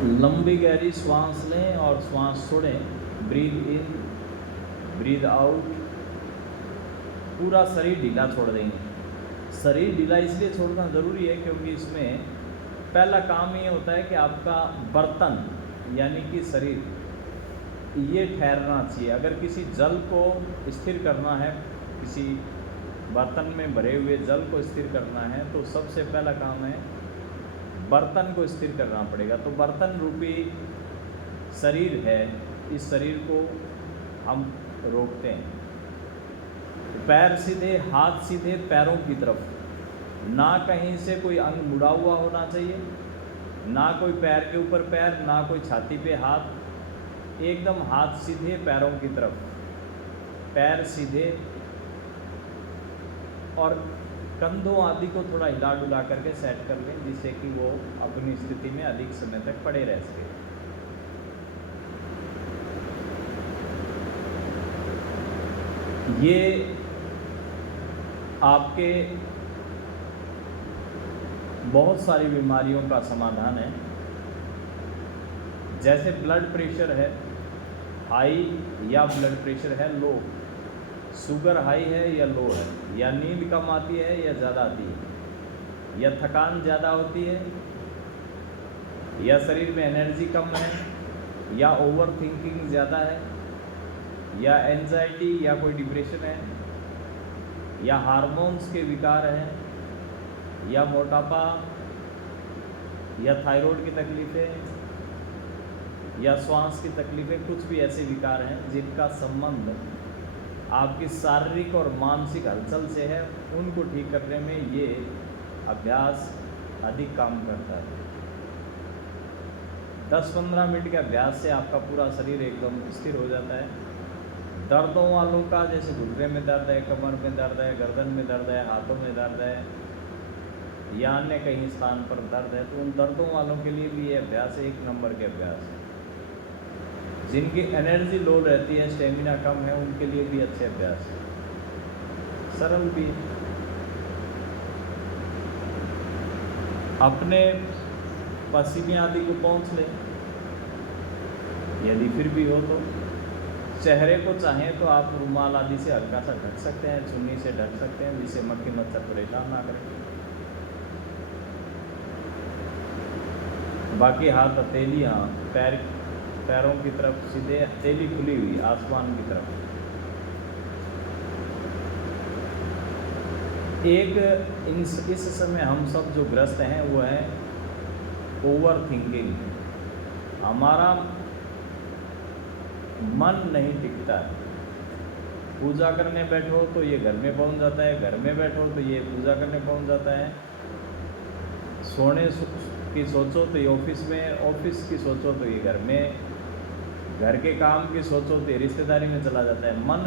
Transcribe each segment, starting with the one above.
लंबी गहरी श्वास लें और श्वास छोड़ें। Breathe in, breathe out. पूरा शरीर ढीला छोड़ देंगे। शरीर ढीला इसलिए छोड़ना ज़रूरी है क्योंकि इसमें पहला काम ये होता है कि आपका बर्तन यानी कि शरीर ये ठहरना चाहिए। अगर किसी जल को स्थिर करना है, किसी बर्तन में भरे हुए जल को स्थिर करना है, तो सबसे पहला काम है बर्तन को स्थिर करना पड़ेगा। तो बर्तन रूपी शरीर है, इस शरीर को हम रोकते हैं। पैर सीधे, हाथ सीधे पैरों की तरफ, ना कहीं से कोई अंग मुड़ा हुआ होना चाहिए, ना कोई पैर के ऊपर पैर, ना कोई छाती पे हाथ। एकदम हाथ सीधे पैरों की तरफ, पैर सीधे, और कंधों आदि को थोड़ा हिला डुला करके सेट कर लें जिससे कि वो अपनी स्थिति में अधिक समय तक पड़े रह सके। ये आपके बहुत सारी बीमारियों का समाधान है। जैसे ब्लड प्रेशर है हाई या ब्लड प्रेशर है लो, शुगर हाई है या लो है, या नींद कम आती है या ज़्यादा आती है, या थकान ज़्यादा होती है, या शरीर में एनर्जी कम है, या ओवर थिंकिंग ज़्यादा है, या एंजाइटी या कोई डिप्रेशन है, या हार्मोन्स के विकार हैं, या मोटापा, या थायराइड की तकलीफ़ें, या श्वास की तकलीफ़ें, कुछ भी ऐसे विकार हैं जिनका संबंध आपकी शारीरिक और मानसिक हलचल से है, उनको ठीक करने में ये अभ्यास अधिक काम करता है। 10-15 मिनट के अभ्यास से आपका पूरा शरीर एकदम स्थिर हो जाता है। दर्दों वालों का, जैसे घुटने में दर्द है, कमर में दर्द है, गर्दन में दर्द है, हाथों में दर्द है, या अन्य कहीं स्थान पर दर्द है, तो उन दर्दों वालों के लिए भी ये अभ्यास एक नंबर के अभ्यास है। जिनकी एनर्जी लो रहती है, स्टेमिना कम है, उनके लिए भी अच्छे अभ्यास है, सरल भी। अपने पसीने आदि को पहुँच लें, यदि फिर भी हो तो। चेहरे को चाहें तो आप रुमाल आदि से हल्का सा ढक सकते हैं, चुन्नी से ढक सकते हैं, जिससे मक्खी मच्छर परेशान ना करें। बाकी हाथ हथेलियाँ पैरों की तरफ सीधे, हथेली खुली हुई आसमान की तरफ। इस समय हम सब जो ग्रस्त हैं वो है ओवर थिंकिंग। हमारा मन नहीं टिकता है। पूजा करने बैठो तो ये घर में पहुंच जाता है, घर में बैठो तो ये पूजा करने पहुंच जाता है, सोने की सोचो तो ये ऑफिस में, ऑफिस की सोचो तो ये घर में, घर के काम की सोचो तो ये रिश्तेदारी में चला जाता है। मन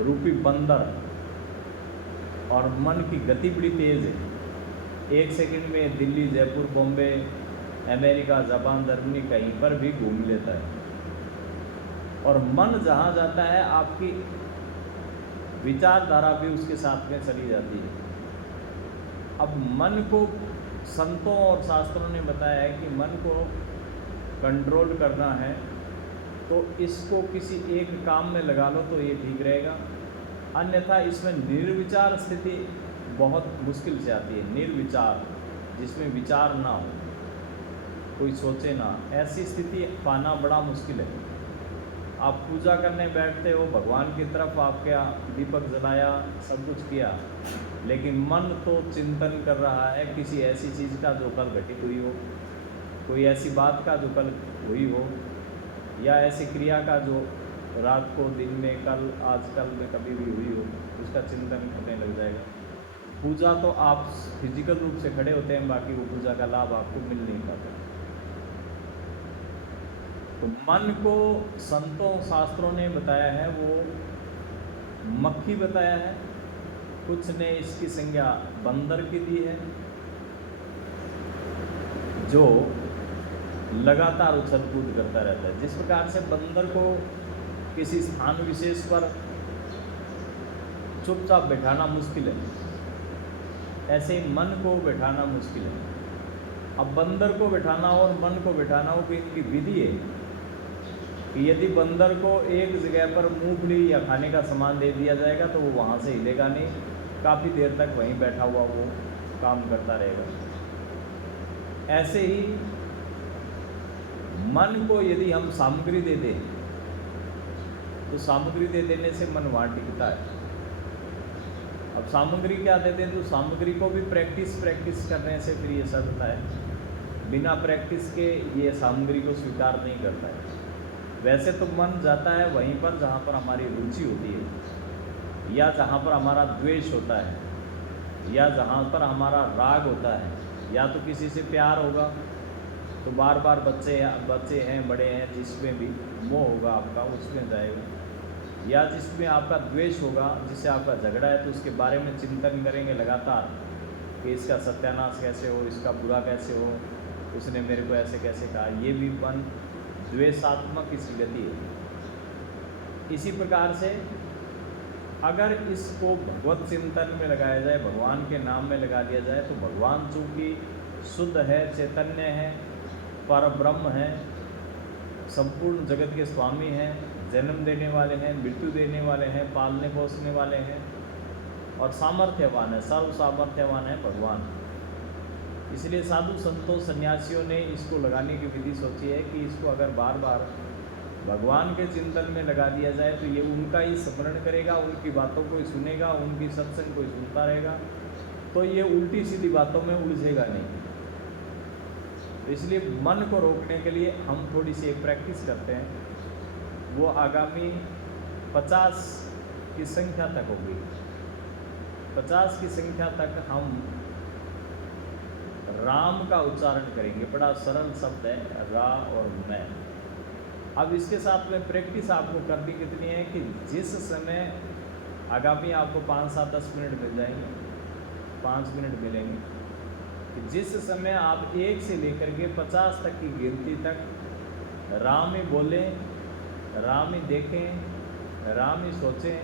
रूपी बंदर, और मन की गति बड़ी तेज़ है। 1 सेकंड में Delhi, Jaipur, Bombay, America, Japan, Germany कहीं पर भी घूम लेता है। और मन जहाँ जाता है आपकी विचारधारा भी उसके साथ में चली जाती है। अब मन को संतों और शास्त्रों ने बताया है कि मन को कंट्रोल करना है तो इसको किसी एक काम में लगा लो तो ये ठीक रहेगा, अन्यथा इसमें निर्विचार स्थिति बहुत मुश्किल से आती है। निर्विचार, जिसमें विचार ना हो, कोई सोचे ना, ऐसी स्थिति पाना बड़ा मुश्किल है। आप पूजा करने बैठते हो, भगवान की तरफ आपके दीपक जलाया, सब कुछ किया, लेकिन मन तो चिंतन कर रहा है किसी ऐसी चीज़ का जो कल घटित हुई हो, कोई ऐसी बात का जो कल हुई हो, या ऐसी क्रिया का जो रात को, दिन में, कल, आजकल में कभी भी हुई हो, उसका चिंतन करने लग जाएगा। पूजा तो आप फिजिकल रूप से खड़े होते हैं, बाकी वो पूजा का लाभ आपको मिल नहीं पाता। तो मन को संतों शास्त्रों ने बताया है वो मक्खी बताया है, कुछ ने इसकी संज्ञा बंदर की दी है, जो लगातार उछल कूद करता रहता है। जिस प्रकार से बंदर को किसी स्थान विशेष पर चुपचाप बैठाना मुश्किल है, ऐसे ही मन को बैठाना मुश्किल है। अब बंदर को बिठाना हो और मन को बिठाना हो, कि इनकी विधि है कि यदि बंदर को एक जगह पर मूंगफली या खाने का सामान दे दिया जाएगा तो वो वहाँ से हिलेगा नहीं, काफ़ी देर तक वहीं बैठा हुआ वो काम करता रहेगा। ऐसे ही मन को यदि हम सामग्री दे दें तो सामग्री दे देने से मन वहाँ टिकता है। अब सामग्री क्या देते हैं, तो सामग्री को भी प्रैक्टिस करने से फिर ये सदता है। बिना प्रैक्टिस के ये सामग्री को स्वीकार नहीं करता है। वैसे तो मन जाता है वहीं पर जहाँ पर हमारी रुचि होती है, या जहाँ पर हमारा द्वेष होता है, या जहाँ पर हमारा राग होता है, या तो किसी से प्यार होगा तो बार बार बच्चे हैं बड़े हैं जिसमें भी मोह होगा आपका उसमें जाएगा, या जिसमें आपका द्वेष होगा जिससे आपका झगड़ा है तो उसके बारे में चिंतन करेंगे लगातार कि इसका सत्यानाश कैसे हो, इसका बुरा कैसे हो, उसने मेरे को ऐसे कैसे कहा। ये भी मन द्वेषात्मक इसकी गति है। इसी प्रकार से अगर इसको भगवत चिंतन में लगाया जाए, भगवान के नाम में लगा दिया जाए, तो भगवान चूँकि शुद्ध है, चैतन्य है, पर ब्रह्म है, संपूर्ण जगत के स्वामी हैं, जन्म देने वाले हैं, मृत्यु देने वाले हैं, पालने पोसने वाले हैं और सामर्थ्यवान है, सर्व सामर्थ्यवान है भगवान। इसलिए साधु संतों सन्यासियों ने इसको लगाने की विधि सोची है कि इसको अगर बार बार भगवान के चिंतन में लगा दिया जाए तो ये उनका ही स्मरण करेगा, उनकी बातों को ही सुनेगा, उनकी सत्संग को ही सुनता रहेगा, तो ये उल्टी सीधी बातों में उलझेगा नहीं। तो इसलिए मन को रोकने के लिए हम थोड़ी सी एक प्रैक्टिस करते हैं, वो आगामी 50 की संख्या तक होगी। 50 की संख्या तक हम राम का उच्चारण करेंगे। बड़ा सरल शब्द है रा और मैं। अब इसके साथ में प्रैक्टिस आपको करनी कितनी है कि जिस समय आगामी आपको 5, 7, 10 मिनट मिल जाएंगे, 5 मिनट मिलेंगे, कि जिस समय आप 1 से लेकर के 50 तक की गिनती तक राम ही बोलें, राम ही देखें, राम ही सोचें,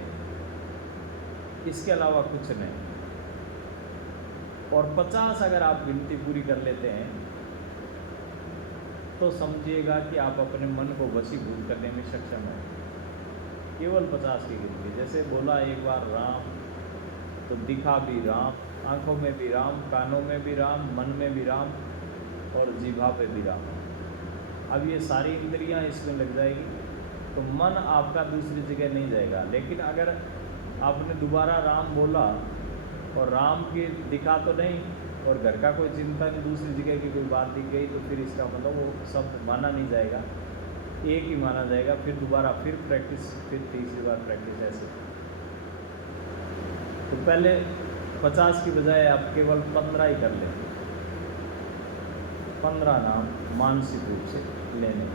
इसके अलावा कुछ नहीं। और 50 अगर आप गिनती पूरी कर लेते हैं तो समझिएगा कि आप अपने मन को वशीभूत करने में सक्षम हैं। केवल 50 की गिनती। जैसे बोला एक बार राम तो दिखा भी राम, आँखों में भी राम, कानों में भी राम, मन में भी राम और जीभा पे भी राम। अब ये सारी इंद्रियां इसमें लग जाएगी तो मन आपका दूसरी जगह नहीं जाएगा। लेकिन अगर आपने दोबारा राम बोला और राम की दिखा तो नहीं और घर का कोई चिंतन, दूसरी जगह की कोई बात दिख गई, तो फिर इसका मतलब वो शब्द माना नहीं जाएगा, एक ही माना जाएगा। फिर दोबारा फिर प्रैक्टिस, फिर तीसरी बार प्रैक्टिस ऐसे। तो पहले 50 की बजाय आप केवल 15 ही कर लें। 15 नाम मानसिक रूप से लेने।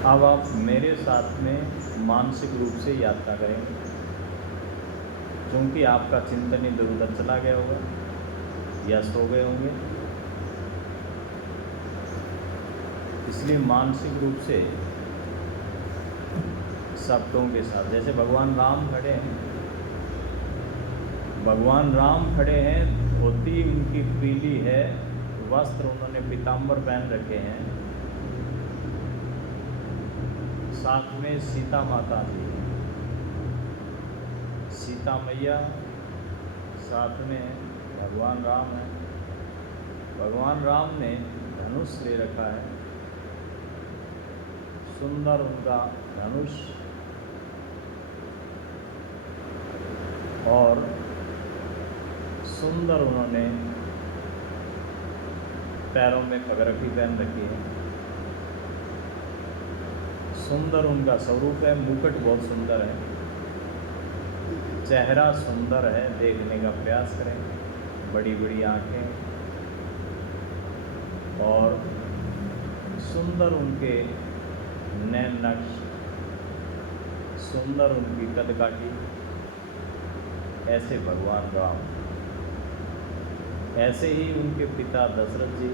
अब आप मेरे साथ में मानसिक रूप से यात्रा करेंगे, क्योंकि आपका चिंतन इधर उधर चला गया होगा या सो गए होंगे, इसलिए मानसिक रूप से शब्दों के साथ, जैसे भगवान राम खड़े हैं, भगवान राम खड़े हैं, धोती उनकी पीली है, वस्त्र उन्होंने पीताम्बर पहन रखे हैं, साथ में सीता माता जी, सीता मैया, साथ में भगवान राम है। भगवान राम ने धनुष ले रखा है, सुंदर उनका धनुष, और सुंदर उन्होंने पैरों में पगड़ियाँ पहन रखी है, सुंदर उनका स्वरूप है, मुकुट बहुत सुंदर है, चेहरा सुंदर है, देखने का प्रयास करें, बड़ी बड़ी आँखें, और सुंदर उनके नैन नक्श, सुंदर उनकी कदकाठी, ऐसे भगवान राम। ऐसे ही उनके पिता दशरथ जी,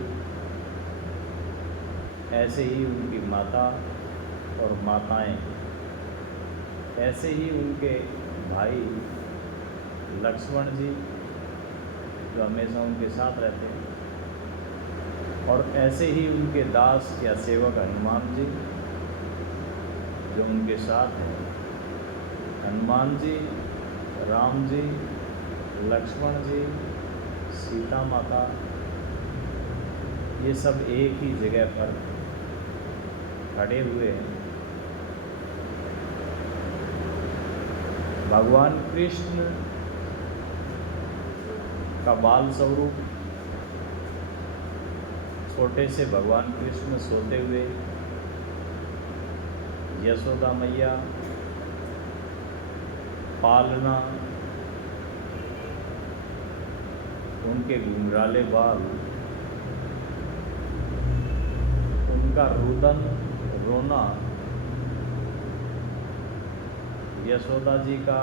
ऐसे ही उनकी माता और माताएं, ऐसे ही उनके भाई लक्ष्मण जी जो हमेशा उनके साथ रहते हैं, और ऐसे ही उनके दास या सेवक हनुमान जी जो उनके साथ हैं। हनुमान जी, राम जी, लक्ष्मण जी, सीता माता, ये सब एक ही जगह पर खड़े हुए हैं। भगवान कृष्ण का बाल स्वरूप, छोटे से भगवान कृष्ण सोते हुए, यशोदा मैया पालना, उनके घुंघराले बाल, उनका रुदन रोना, यशोदा जी का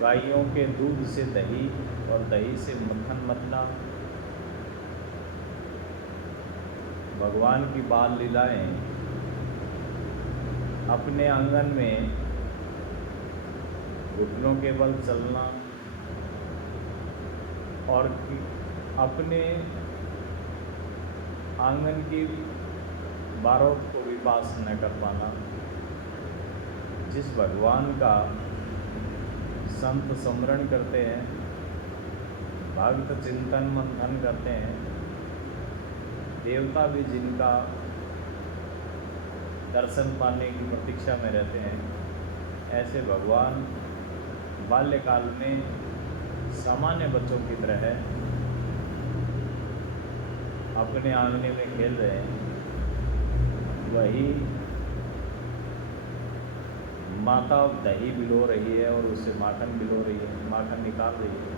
गायों के दूध से दही और दही से मक्खन मथना, भगवान की बाल लीलाएं, अपने आंगन में घुटनों के बल चलना और अपने आंगन की बारों को भी पास न कर पाना। जिस भगवान का संत स्मरण करते हैं, भक्त चिंतन मंथन करते हैं, देवता भी जिनका दर्शन पाने की प्रतीक्षा में रहते हैं, ऐसे भगवान बाल्यकाल में सामान्य बच्चों की तरह अपने आंगने में खेल रहे हैं। वही माता दही बिलो रही है और उससे माखन बिलो रही है, माखन निकाल रही है।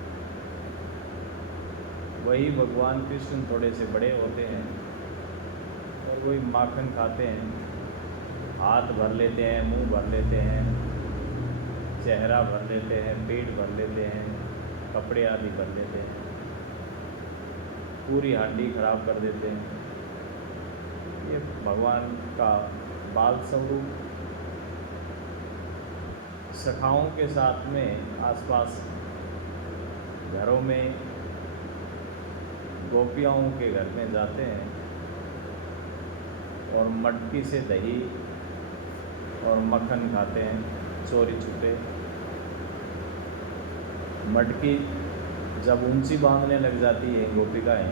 वही भगवान कृष्ण थोड़े से बड़े होते हैं और वही माखन खाते हैं, हाथ भर लेते हैं, मुंह भर लेते हैं, चेहरा भर लेते हैं, पेट भर लेते हैं, कपड़े आदि भर लेते हैं, पूरी हड्डी खराब कर देते हैं। ये भगवान का बाल स्वरूप सखाओं के साथ में आसपास घरों में गोपियाओं के घर में जाते हैं और मटकी से दही और मक्खन खाते हैं चोरी छुपे। मटकी जब ऊंची बांधने लग जाती है गोपिकाएं,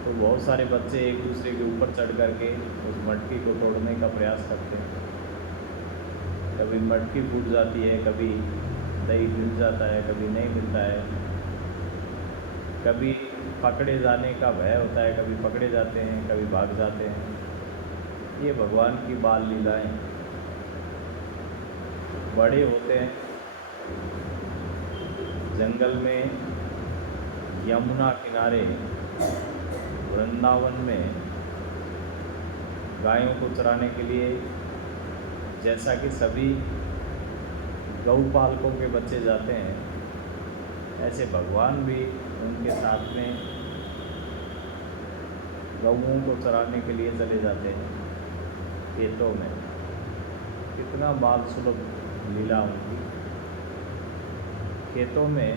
तो बहुत सारे बच्चे एक दूसरे के ऊपर चढ़ करके उस मटकी को तोड़ने का प्रयास करते हैं। कभी मटकी फूट जाती है, कभी दही मिल जाता है, कभी नहीं मिलता है, कभी पकड़े जाने का भय होता है, कभी पकड़े जाते हैं, कभी भाग जाते हैं। ये भगवान की बाल लीलाएं। बड़े होते हैं जंगल में, यमुना किनारे वृंदावन में गायों को चराने के लिए जैसा कि सभी गौपालकों के बच्चे जाते हैं, ऐसे भगवान भी उनके साथ में गौओं को चराने के लिए चले जाते हैं खेतों में। कितना बाल सुलभ लीला उनकी। खेतों में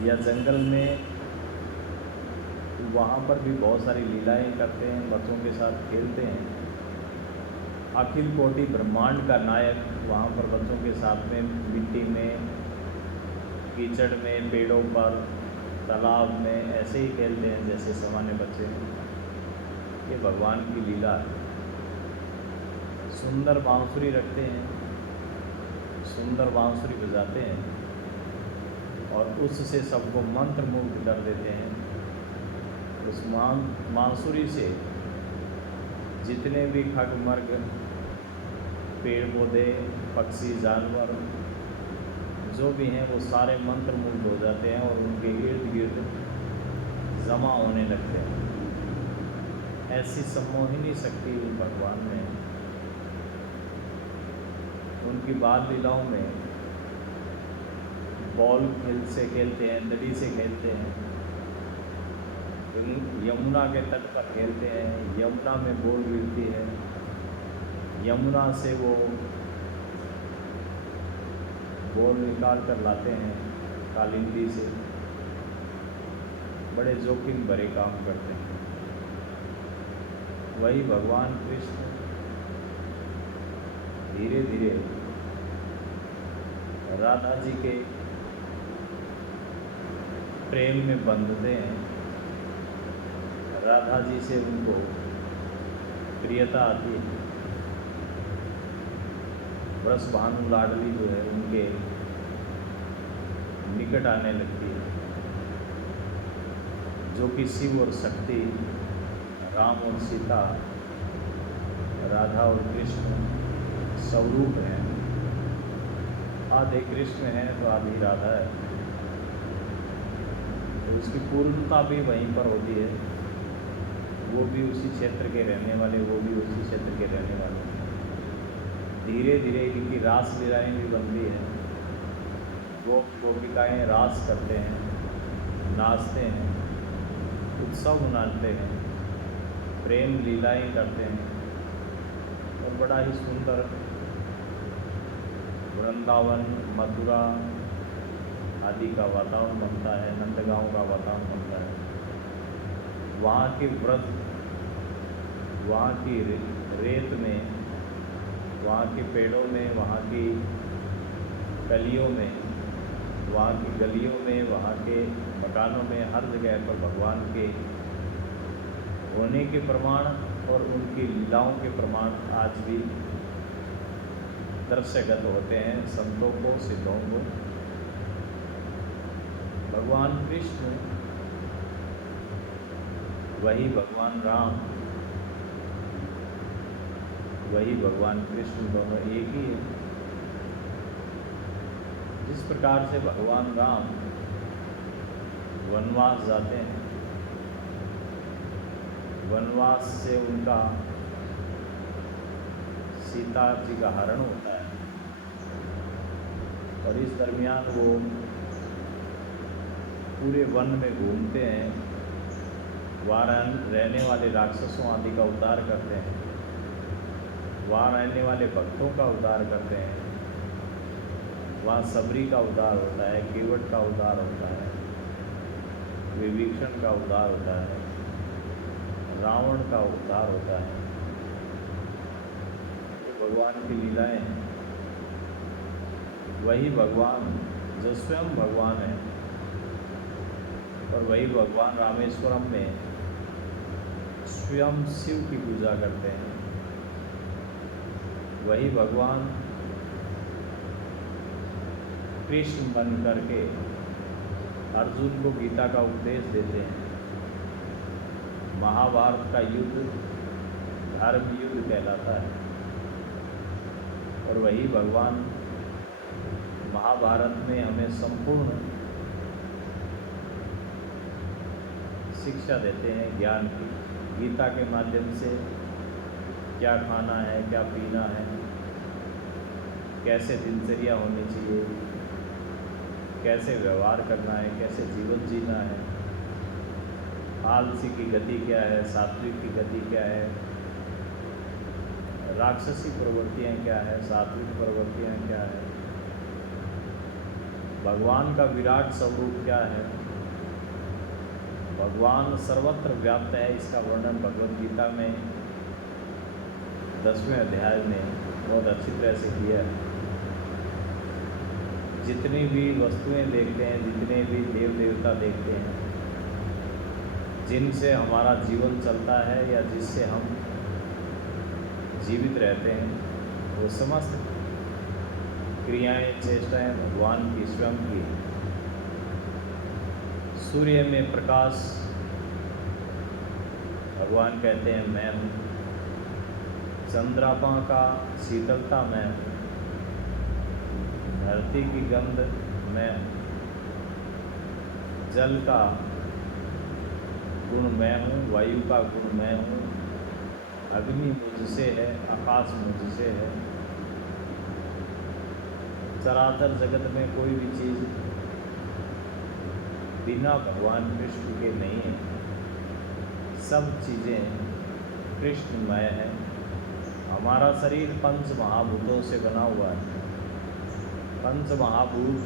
या जंगल में, वहाँ पर भी बहुत सारी लीलाएं करते हैं, बच्चों के साथ खेलते हैं। अखिल कोटि ब्रह्मांड का नायक वहाँ पर बच्चों के साथ में मिट्टी में, कीचड़ में, पेड़ों पर, तालाब में ऐसे ही खेलते हैं जैसे सामान्य बच्चे। ये भगवान की लीला है। सुंदर बांसुरी रखते हैं, सुंदर बांसुरी बजाते हैं और उससे सबको मंत्रमुग्ध कर देते हैं। उस बांसुरी से जितने भी खगमर्ग, पेड़ पौधे, पक्षी, जानवर जो भी हैं वो सारे मंत्रमुग्ध हो जाते हैं और उनके इर्द गिर्द जमा होने लगते हैं। ऐसी सम्मोहिनी शक्ति भगवान में। उनकी बाल लीलाओं में बॉल खेल से खेलते हैं, दड़ी से खेलते हैं, यमुना के तट पर खेलते हैं। यमुना में बॉल गिरती है, यमुना से वो बॉल निकाल कर लाते हैं कालिंदी से। बड़े जोखिम भरे काम करते हैं। वही भगवान कृष्ण धीरे धीरे राधा जी के प्रेम में बंधते हैं। राधा जी से उनको प्रियता आती है। वृष भानु लाडली जो है उनके निकट आने लगती है, जो कि शिव और शक्ति, राम और सीता, राधा और कृष्ण स्वरूप हैं। आधे कृष्ण हैं तो आधी राधा है, तो उसकी पूर्णता भी वहीं पर होती है। वो भी उसी क्षेत्र के रहने वाले, वो भी उसी क्षेत्र के रहने वाले। धीरे धीरे इनकी रास लीलाएँ भी बनती हैं। वो गोपिकाएँ रास करते हैं, नाचते हैं, उत्सव मनाते हैं, प्रेम लीलाएँ करते हैं और बड़ा ही सुंदर वृंदावन, मथुरा आदि का वातावरण बनता है, नंदगांव का वातावरण बनता है। वहाँ के व्रत, वहाँ की रेत में, वहाँ के पेड़ों में, वहाँ की कलियों में, वहाँ की गलियों में, वहाँ के मकानों में, हर जगह पर भगवान के होने के प्रमाण और उनकी लीलाओं के प्रमाण आज भी दृश्यगत होते हैं संतों को, सिद्धों को। भगवान कृष्ण वही भगवान राम, वही भगवान कृष्ण, दोनों एक ही है। जिस प्रकार से भगवान राम वनवास जाते हैं, वनवास से उनका सीता जी का हरण होता है और इस दरमियान वो पूरे वन में घूमते हैं, वहाँ रहने वाले राक्षसों आदि का उद्धार करते हैं, वहाँ रहने वाले भक्तों का उद्धार करते हैं। वहाँ सबरी का उद्धार होता है, केवट का उद्धार होता है, विभीषण का उद्धार होता है, रावण का उद्धार होता है। भगवान की लीलाएं हैं। वही भगवान जो स्वयं भगवान है और वही भगवान रामेश्वरम में स्वयं शिव की पूजा करते हैं। वही भगवान कृष्ण बन करके अर्जुन को गीता का उपदेश देते हैं। महाभारत का युद्ध धर्म युद्ध कहलाता है और वही भगवान महाभारत में हमें संपूर्ण शिक्षा देते हैं ज्ञान की। गीता के माध्यम से क्या खाना है, क्या पीना है, कैसे दिनचर्या होनी चाहिए, कैसे व्यवहार करना है, कैसे जीवन जीना है, आलसी की गति क्या है, सात्विक की गति क्या है, राक्षसी प्रवृत्तियाँ क्या है, सात्विक प्रवृत्तियाँ क्या है, भगवान का विराट स्वरूप क्या है, भगवान सर्वत्र व्याप्त है, इसका वर्णन भगवद गीता में 10वें अध्याय में बहुत अच्छी तरह से किया है। जितनी भी वस्तुएं देखते हैं, जितने भी देव देवता देखते हैं, जिनसे हमारा जीवन चलता है या जिससे हम जीवित रहते हैं, वो समस्त क्रियाएं, चेष्टाएं भगवान की स्वयं की। सूर्य में प्रकाश भगवान कहते हैं मैं हूँ, चंद्रमा का शीतलता मैं हूँ, धरती की गंध मैं हूँ, जल का गुण मैं हूँ, वायु का गुण मैं हूँ, अग्नि मुझसे है, आकाश मुझसे है। चराचर जगत में कोई भी चीज़ बिना भगवान कृष्ण के नहीं है। सब चीज़ें कृष्णमय है। हमारा शरीर पंच महाभूतों से बना हुआ है। पंच महाभूत,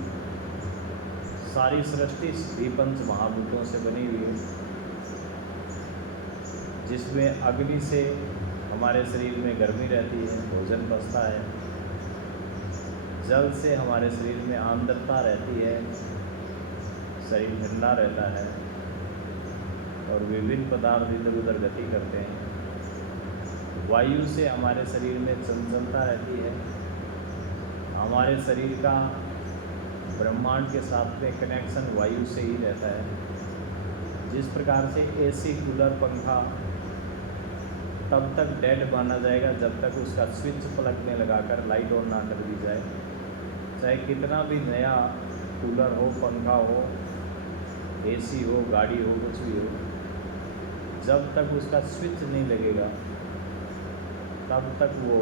सारी सृष्टि भी पंच महाभूतों से बनी हुई है, जिसमें अग्नि से हमारे शरीर में गर्मी रहती है, भोजन पचता है। जल से हमारे शरीर में आर्द्रता रहती है, शरीर ठंडा रहता है और विभिन्न पदार्थ इधर उधर गति करते हैं। वायु से हमारे शरीर में चंचलता रहती है। हमारे शरीर का ब्रह्मांड के साथ में कनेक्शन वायु से ही रहता है। जिस प्रकार से एसी, कूलर, पंखा तब तक डेड माना जाएगा जब तक उसका स्विच प्लग में लगाकर लाइट ऑन ना कर दी जाए। चाहे कितना भी नया कूलर हो, पंखा हो, एसी हो, गाड़ी हो, कुछ भी हो, जब तक उसका स्विच नहीं लगेगा तब तक वो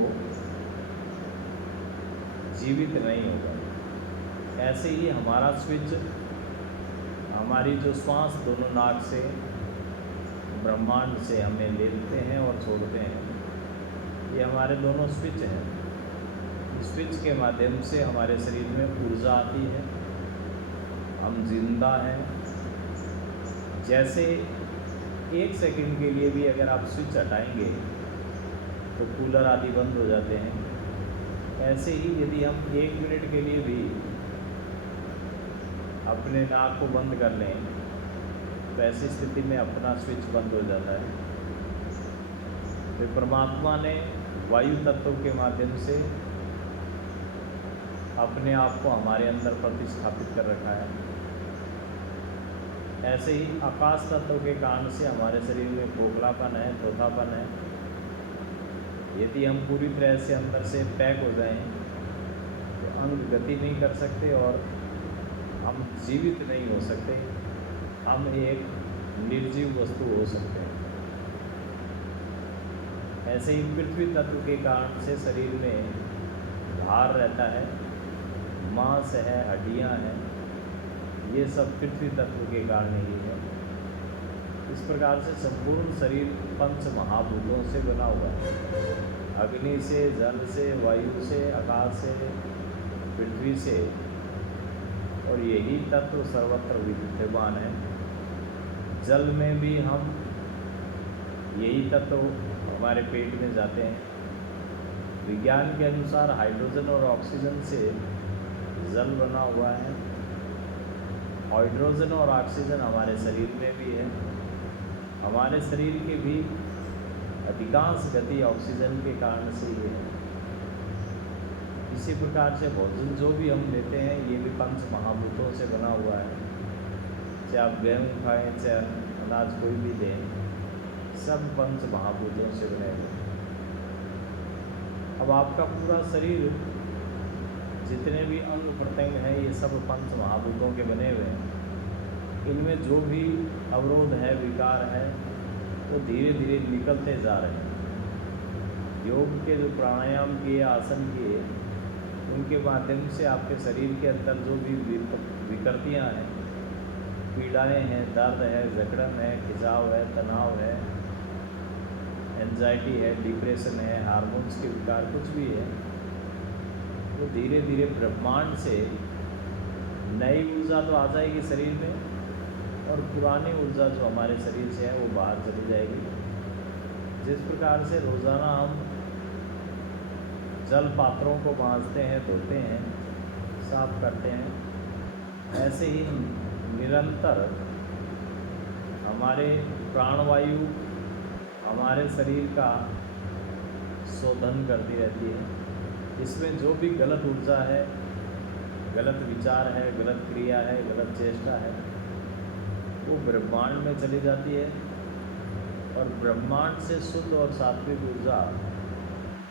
जीवित नहीं होगा। ऐसे ही हमारा स्विच, हमारी जो श्वास दोनों नाक से ब्रह्मांड से हमें लेते हैं और छोड़ते हैं, ये हमारे दोनों स्विच हैं। स्विच के माध्यम से हमारे शरीर में ऊर्जा आती है, हम जिंदा हैं। जैसे 1 सेकंड के लिए भी अगर आप स्विच हटाएंगे तो कूलर आदि बंद हो जाते हैं, ऐसे ही यदि हम 1 मिनट के लिए भी अपने नाक को बंद कर लें तो ऐसी स्थिति में अपना स्विच बंद हो जाता है। तो परमात्मा ने वायु तत्व के माध्यम से अपने आप को हमारे अंदर प्रतिस्थापित कर रखा है। ऐसे ही आकाश तत्व के कारण से हमारे शरीर में खोखलापन है, थोथापन है। यदि हम पूरी तरह से अंदर से पैक हो जाएं तो अंग गति नहीं कर सकते और हम जीवित नहीं हो सकते, हम एक निर्जीव वस्तु हो सकते हैं। ऐसे ही पृथ्वी तत्व के कारण से शरीर में भार रहता है, मांस है, हड्डियां हैं, ये सब पृथ्वी तत्व के कारण ही है। इस प्रकार से संपूर्ण शरीर पंच महाभूतों से बना हुआ है, अग्नि से, जल से, वायु से, आकाश से, पृथ्वी से, और यही तत्व सर्वत्र विद्यमान है। जल में भी हम यही तत्व हमारे पेट में जाते हैं। विज्ञान के अनुसार हाइड्रोजन और ऑक्सीजन से जल बना हुआ है। हाइड्रोजन और ऑक्सीजन हमारे शरीर में भी है। हमारे शरीर की भी अधिकांश गति ऑक्सीजन के कारण से ही है। इसी प्रकार से भोजन जो भी हम लेते हैं ये भी पंच महाभूतों से बना हुआ है। चाहे आप गेहूँ खाएँ, चाहे अनाज कोई भी दें, सब पंच महाभूतों से बने हुए। अब आपका पूरा शरीर, जितने भी अंग प्रत्यंग हैं, ये सब पंच महाभूतों के बने हुए हैं। इनमें जो भी अवरोध है, विकार है, वो धीरे धीरे निकलते जा रहे हैं। योग के जो प्राणायाम किए, आसन किए, उनके माध्यम से आपके शरीर के अंदर जो भी विकृतियाँ हैं, पीड़ाएँ हैं, दर्द है, जकड़न है, खिंचाव है, तनाव है, एंजाइटी है, डिप्रेशन है, हार्मोन्स के विकार कुछ भी है, वो धीरे धीरे ब्रह्मांड से नई ऊर्जा तो आ जाएगी शरीर में, और पुरानी ऊर्जा जो हमारे शरीर से है वो बाहर चली जाएगी। जिस प्रकार से रोज़ाना हम जल पात्रों को मांजते हैं, धोते हैं, साफ करते हैं, ऐसे ही निरंतर हमारे प्राणवायु हमारे शरीर का शोधन करती रहती है। इसमें जो भी गलत ऊर्जा है, गलत विचार है, गलत क्रिया है, गलत चेष्टा है, वो ब्रह्मांड में चली जाती है, और ब्रह्मांड से शुद्ध और सात्विक ऊर्जा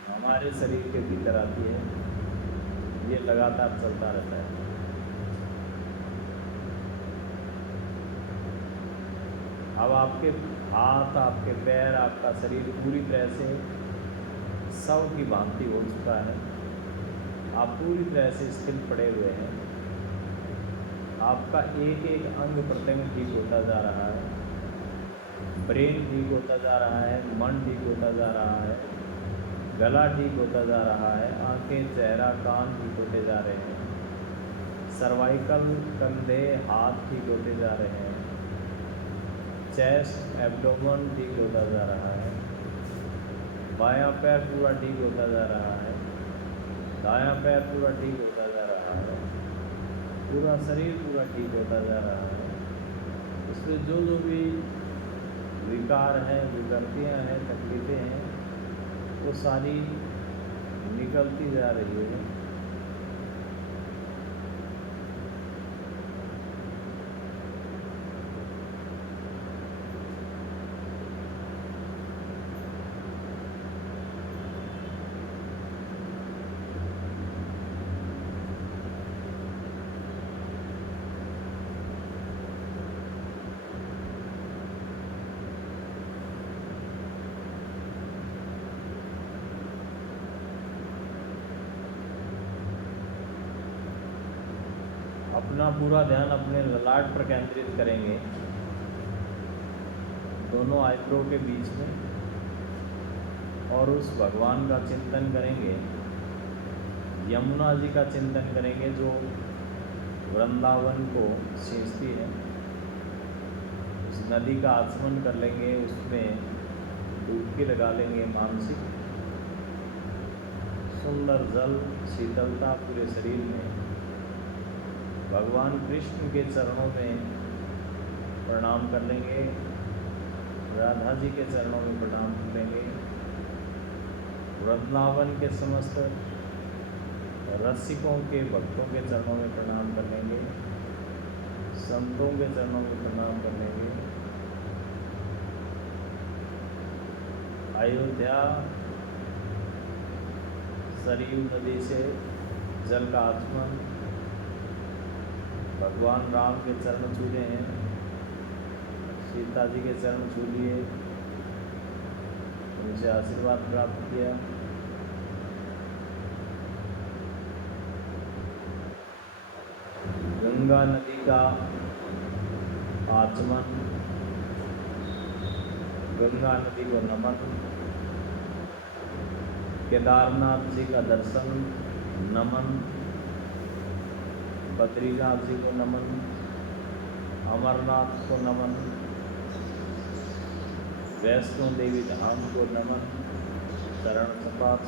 हमारे शरीर के भीतर आती है। ये लगातार चलता रहता है। अब आपके हाथ, आपके पैर, आपका शरीर पूरी तरह से शव की भांति हो चुका है। आप पूरी तरह से स्थिर पड़े हुए हैं। आपका एक एक अंग प्रत्यंग ठीक होता जा रहा है, ब्रेन ठीक होता जा रहा है, मन ठीक होता जा रहा है, गला ठीक होता जा रहा है, आंखें, चेहरा, कान ठीक होते जा रहे हैं, सर्वाइकल, कंधे, हाथ ठीक होते जा रहे हैं, चेस्ट, एब्डोमेन ठीक होता जा रहा है, बायां पैर पूरा ठीक होता जा रहा है, दायां पैर पूरा ठीक होता जा रहा है, पूरा शरीर पूरा ठीक होता जा रहा है। इसमें जो जो भी विकार हैं, विकृतियाँ हैं, तकलीफ़ें हैं, वो सारी निकलती जा रही है। अपना पूरा ध्यान अपने ललाट पर केंद्रित करेंगे, दोनों आईब्रो के बीच में, और उस भगवान का चिंतन करेंगे। यमुना जी का चिंतन करेंगे जो वृंदावन को सींचती है। उस नदी का आचमन कर लेंगे, उसमें डुबकी लगा लेंगे मानसिक। सुंदर जल, शीतलता पूरे शरीर में। भगवान कृष्ण के चरणों में प्रणाम कर लेंगे, राधा जी के चरणों में प्रणाम कर लेंगे, वृंदावन के समस्त रसिकों के, भक्तों के चरणों में प्रणाम कर लेंगे, संतों के चरणों में प्रणाम कर लेंगे। अयोध्या सरयू नदी से जल का आचमन, भगवान राम के चरण छू रहे हैं, सीता जी के चरण छू लिए, उनसे आशीर्वाद प्राप्त किया। गंगा नदी का आचमन, गंगा नदी को नमन, केदारनाथ जी का दर्शन, नमन, बद्रीनाथ जी को नमन, अमरनाथ को नमन, वैष्णो देवी धाम को नमन, शरण सपाट,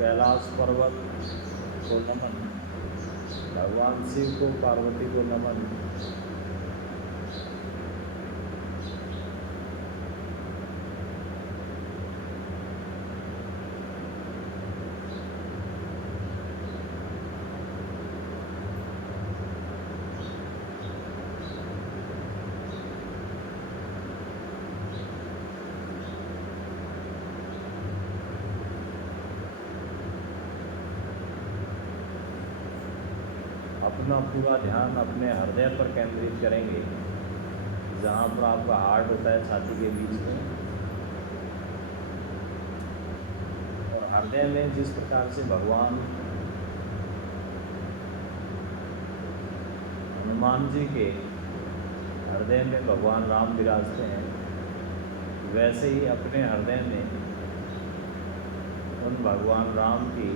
कैलाश पर्वत को नमन, भगवान शिव को, पार्वती को नमन। अपना पूरा ध्यान अपने हृदय पर केंद्रित करेंगे, जहाँ पर आपका हार्ट होता है छाती के बीच में, और हृदय में जिस प्रकार से भगवान हनुमान जी के हृदय में भगवान राम विराजते हैं, वैसे ही अपने हृदय में उन भगवान राम की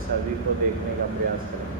छवि को देखने का प्रयास करें।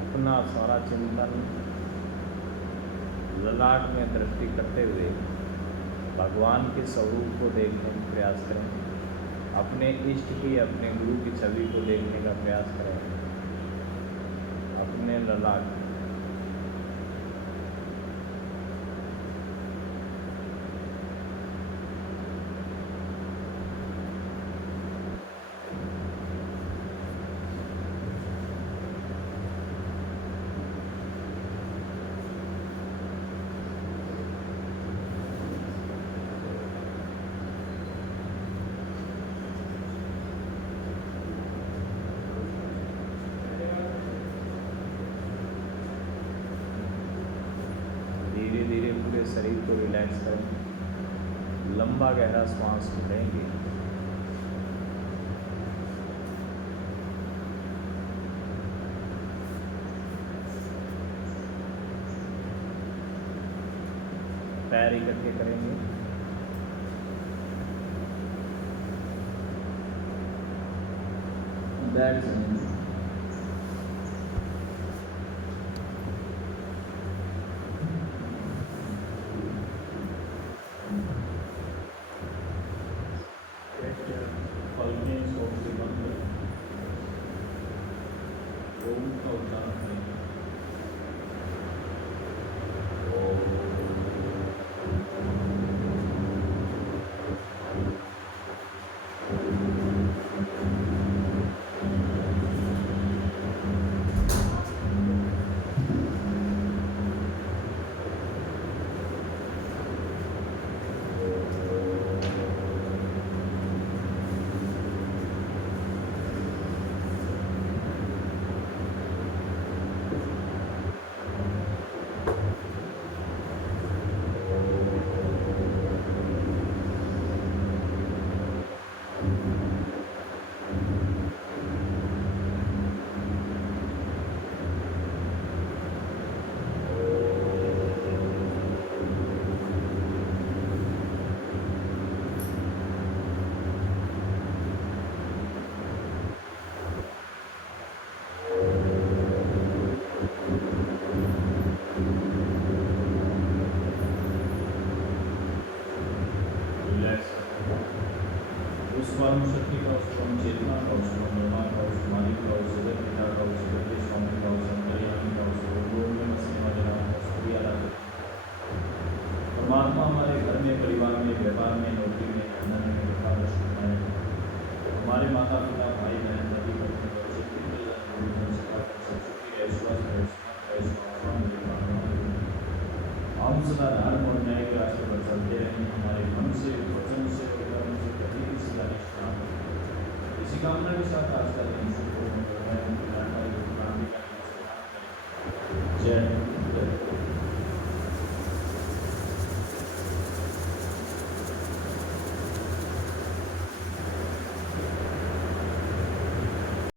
अपना सारा चिंतन ललाट में दृष्टि करते हुए भगवान के स्वरूप को देखने का प्रयास करें, अपने इष्ट की, अपने गुरु की छवि को देखने का प्रयास करें अपने ललाट। धीरे धीरे पूरे शरीर को रिलैक्स करें, लंबा गहरा श्वास लेंगे। पैर इकट्ठे करेंगे, बैठ जाएंगे। परम शक्ति का उस परम चेतना का उस परम निर्माण का उस मालिक का उस जगत पिता का उस जगत के स्वामी का उस अंतर्यामी का उस लोग में बसने वाले राम का शुक्रिया अदा करते हैं। परमात्मा हमारे घर में, परिवार में, व्यापार में, नौकरी में, धंधे में कृपा दर्शन हमारे माता पिता, भाई बहन, पति पत्नी, बच्चे, गुरुजन, सब सुखी रहे, स्वस्थ रहे, स्वस्थ रहे, हम सदा धर्म और न्याय के रास्ते पर चलते रहें। हमारे मन से, वचन से और कर्म से कभी किसी का निष्ठा इसी कामना के साथ आज का